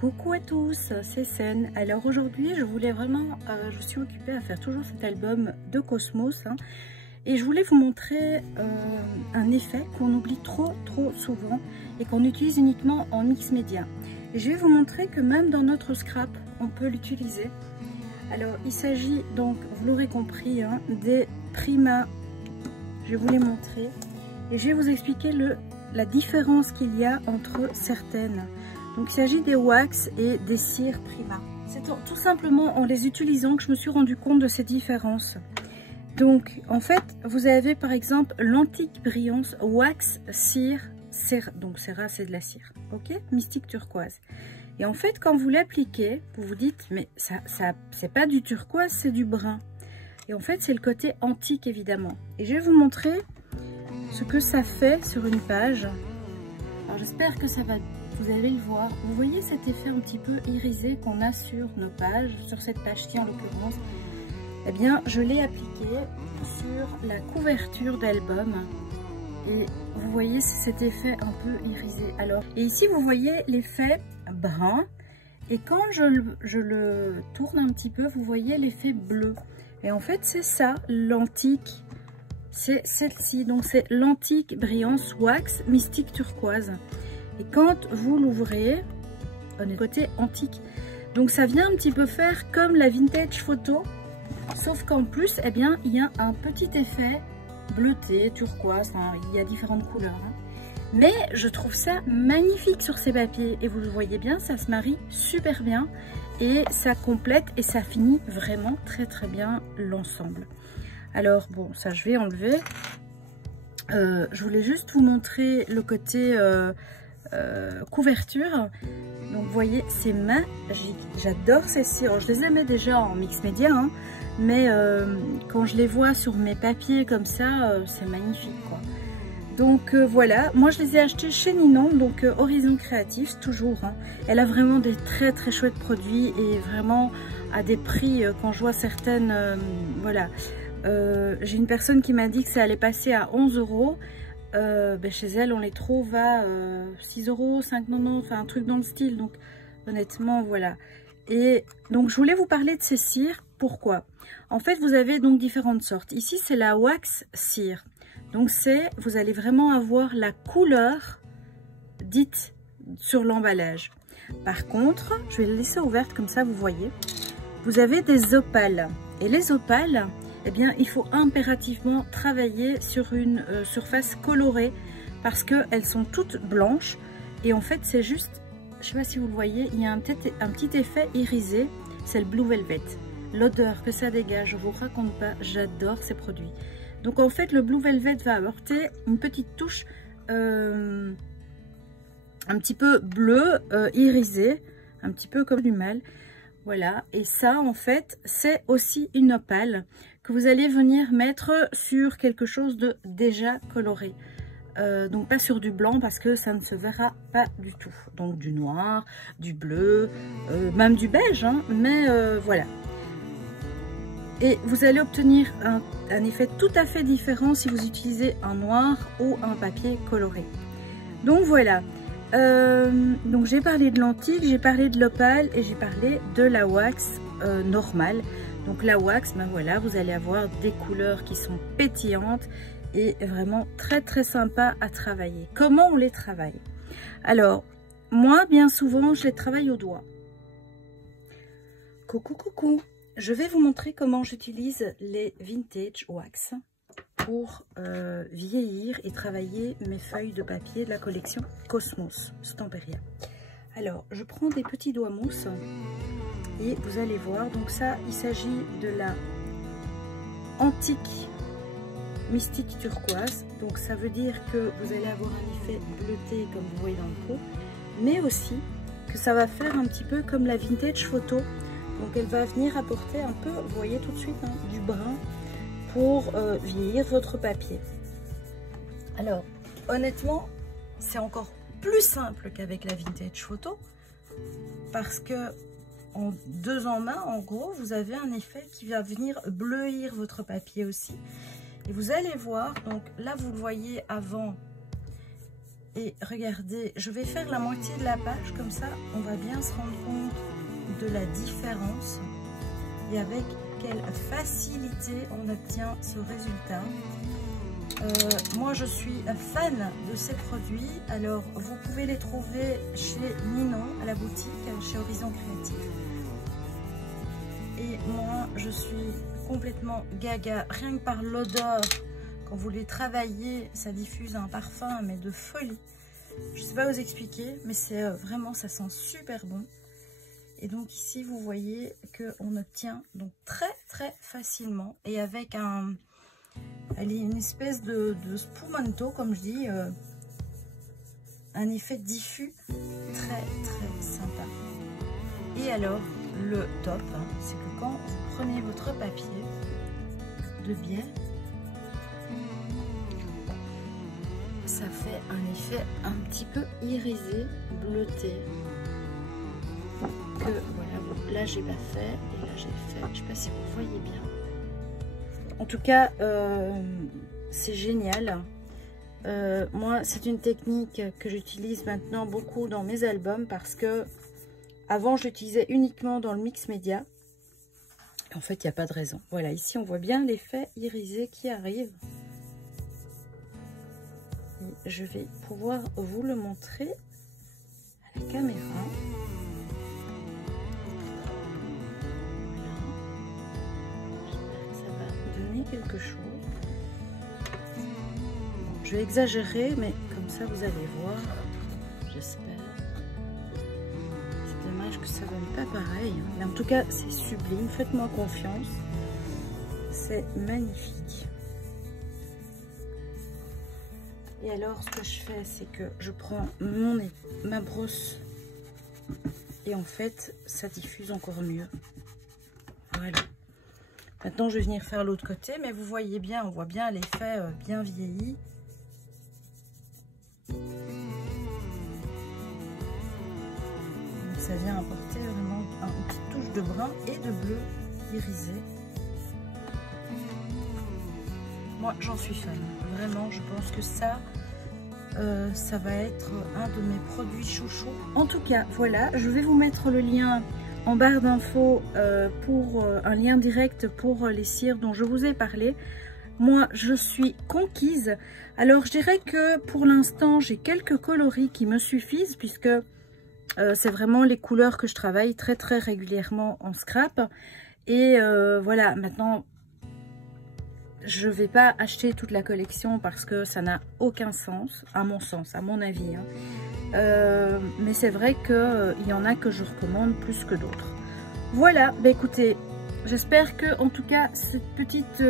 Coucou à tous, c'est Sen. Alors aujourd'hui je voulais vraiment, je suis occupée à faire toujours cet album de Cosmos et je voulais vous montrer un effet qu'on oublie trop souvent et qu'on utilise uniquement en mix média. Et je vais vous montrer que même dans notre scrap on peut l'utiliser. Alors il s'agit donc, vous l'aurez compris, des Prima. Je vais vous les montrer et je vais vous expliquer la différence qu'il y a entre certaines. Donc il s'agit des wax et des cires Prima. C'est tout simplement en les utilisant que je me suis rendu compte de ces différences. Donc en fait vous avez par exemple l'antique brillance wax cire, donc Cera c'est de la cire, ok, mystique turquoise. Et en fait quand vous l'appliquez, vous vous dites mais ça c'est pas du turquoise, c'est du brun. Et en fait c'est le côté antique évidemment. Et je vais vous montrer ce que ça fait sur une page. Alors j'espère que ça va, vous allez le voir. Vous voyez cet effet un petit peu irisé qu'on a sur nos pages, sur cette page-ci en l'occurrence. Eh bien je l'ai appliqué sur la couverture d'album. Et vous voyez cet effet un peu irisé. Alors, et ici vous voyez l'effet brun. Et quand je le tourne un petit peu, vous voyez l'effet bleu. Et en fait c'est ça l'antique. C'est celle-ci, donc c'est l'antique brillance wax mystique turquoise. Et quand vous l'ouvrez, on est côté antique, donc ça vient un petit peu faire comme la vintage photo, sauf qu'en plus, eh bien, il y a un petit effet bleuté, turquoise, il y a différentes couleurs. Mais je trouve ça magnifique sur ces papiers et vous le voyez bien, ça se marie super bien et ça complète et ça finit vraiment très bien l'ensemble. Alors bon, ça je vais enlever. Je voulais juste vous montrer le côté couverture. Donc vous voyez, c'est magique. J'adore ces cires. Je les aimais déjà en mix média, mais quand je les vois sur mes papiers comme ça, c'est magnifique, quoi. Donc voilà, moi je les ai achetés chez Ninon, donc Horizon Créatif, toujours. Elle a vraiment des très chouettes produits et vraiment à des prix, quand je vois certaines, voilà. J'ai une personne qui m'a dit que ça allait passer à 11 €. Chez elle on les trouve à 6 €, 5,90 €, enfin un truc dans le style. Donc honnêtement voilà. Et donc je voulais vous parler de ces cires. Pourquoi? En fait vous avez donc différentes sortes. Ici c'est la wax cire. Donc vous allez vraiment avoir la couleur dite sur l'emballage. Par contre, je vais la laisser ouverte comme ça vous voyez. Vous avez des opales. Et les opales, eh bien, il faut impérativement travailler sur une surface colorée parce qu'elles sont toutes blanches. Et en fait, c'est juste, je ne sais pas si vous le voyez, il y a un petit effet irisé. C'est le Blue Velvet. L'odeur que ça dégage, je ne vous raconte pas, j'adore ces produits. Donc en fait, le Blue Velvet va apporter une petite touche un petit peu bleu, irisé, un petit peu comme du mal. Voilà, et ça en fait c'est aussi une opale que vous allez venir mettre sur quelque chose de déjà coloré, donc pas sur du blanc parce que ça ne se verra pas du tout. Donc du noir, du bleu, même du beige, mais voilà. Et vous allez obtenir un effet tout à fait différent si vous utilisez un noir ou un papier coloré. Donc voilà. Donc j'ai parlé de l'antique, j'ai parlé de l'opale et j'ai parlé de la wax normale. Donc la wax, ben voilà, vous allez avoir des couleurs qui sont pétillantes et vraiment très sympa à travailler. Comment on les travaille? Alors moi bien souvent je les travaille au doigt. Coucou, je vais vous montrer comment j'utilise les vintage wax pour vieillir et travailler mes feuilles de papier de la collection Cosmos Stamperia. Alors je prends des petits doigts mousse et vous allez voir, donc ça il s'agit de la antique mystique turquoise, donc ça veut dire que vous allez avoir un effet bleuté comme vous voyez dans le pot, mais aussi que ça va faire un petit peu comme la vintage photo, donc elle va venir apporter un peu, vous voyez tout de suite, du brun pour vieillir votre papier. Alors honnêtement c'est encore plus simple qu'avec la vintage photo parce que en 2 en 1 en gros vous avez un effet qui va venir bleuir votre papier aussi et vous allez voir, donc là vous le voyez avant Et regardez, je vais faire la moitié de la page, comme ça on va bien se rendre compte de la différence et avec quelle facilité on obtient ce résultat. Moi je suis fan de ces produits, alors vous pouvez les trouver chez Ninon à la boutique, chez Horizon Créatif. Et moi je suis complètement gaga, rien que par l'odeur. Quand vous les travaillez, ça diffuse un parfum mais de folie. Je ne sais pas vous expliquer, mais c'est vraiment, ça sent super bon. Et donc ici vous voyez qu'on obtient donc très facilement et avec une espèce de spumento, comme je dis, un effet diffus très sympa. Et alors le top, hein, c'est que quand vous prenez votre papier de biais, ça fait un effet un petit peu irisé, bleuté. Que voilà, là j'ai pas fait et là j'ai fait. Je sais pas si vous voyez bien. En tout cas, c'est génial. Moi, c'est une technique que j'utilise maintenant beaucoup dans mes albums parce que avant je l'utilisais uniquement dans le mix média. En fait, il n'y a pas de raison. Voilà, ici on voit bien l'effet irisé qui arrive. Et je vais pouvoir vous le montrer à la caméra. Voilà. J'espère que ça va donner quelque chose. Bon, je vais exagérer, mais comme ça vous allez voir. J'espère. C'est dommage que ça ne donne pas pareil. Hein. Mais en tout cas, c'est sublime. Faites-moi confiance. C'est magnifique. Et alors, ce que je fais, c'est que je prends ma brosse et en fait, ça diffuse encore mieux. Voilà. Maintenant, je vais venir faire l'autre côté, mais vous voyez bien, on voit bien l'effet bien vieilli. Donc, ça vient apporter vraiment une petite touche de brun et de bleu irisé. Moi, j'en suis fan. Vraiment, je pense que ça va être un de mes produits chouchous. En tout cas, voilà, je vais vous mettre le lien en barre d'infos pour un lien direct pour les cires dont je vous ai parlé. Moi, je suis conquise. Alors, je dirais que pour l'instant, j'ai quelques coloris qui me suffisent puisque c'est vraiment les couleurs que je travaille très régulièrement en scrap. Et voilà, maintenant, je ne vais pas acheter toute la collection parce que ça n'a aucun sens, à mon avis. Hein. Mais c'est vrai qu'il y en a que je recommande plus que d'autres. Voilà, bah écoutez, j'espère que en tout cas cette petite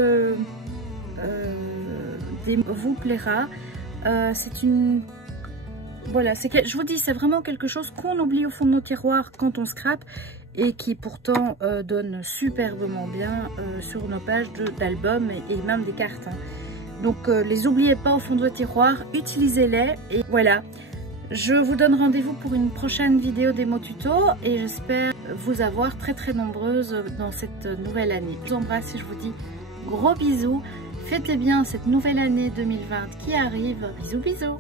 démo vous plaira. C'est une... Voilà, je vous dis, c'est vraiment quelque chose qu'on oublie au fond de nos tiroirs quand on scrape et qui pourtant donne superbement bien sur nos pages d'albums et même des cartes. Hein. Donc les oubliez pas au fond de vos tiroirs, utilisez-les et voilà. Je vous donne rendez-vous pour une prochaine vidéo démo tuto et j'espère vous avoir très nombreuses dans cette nouvelle année. Je vous embrasse et je vous dis gros bisous. Fêtez bien cette nouvelle année 2020 qui arrive. Bisous bisous.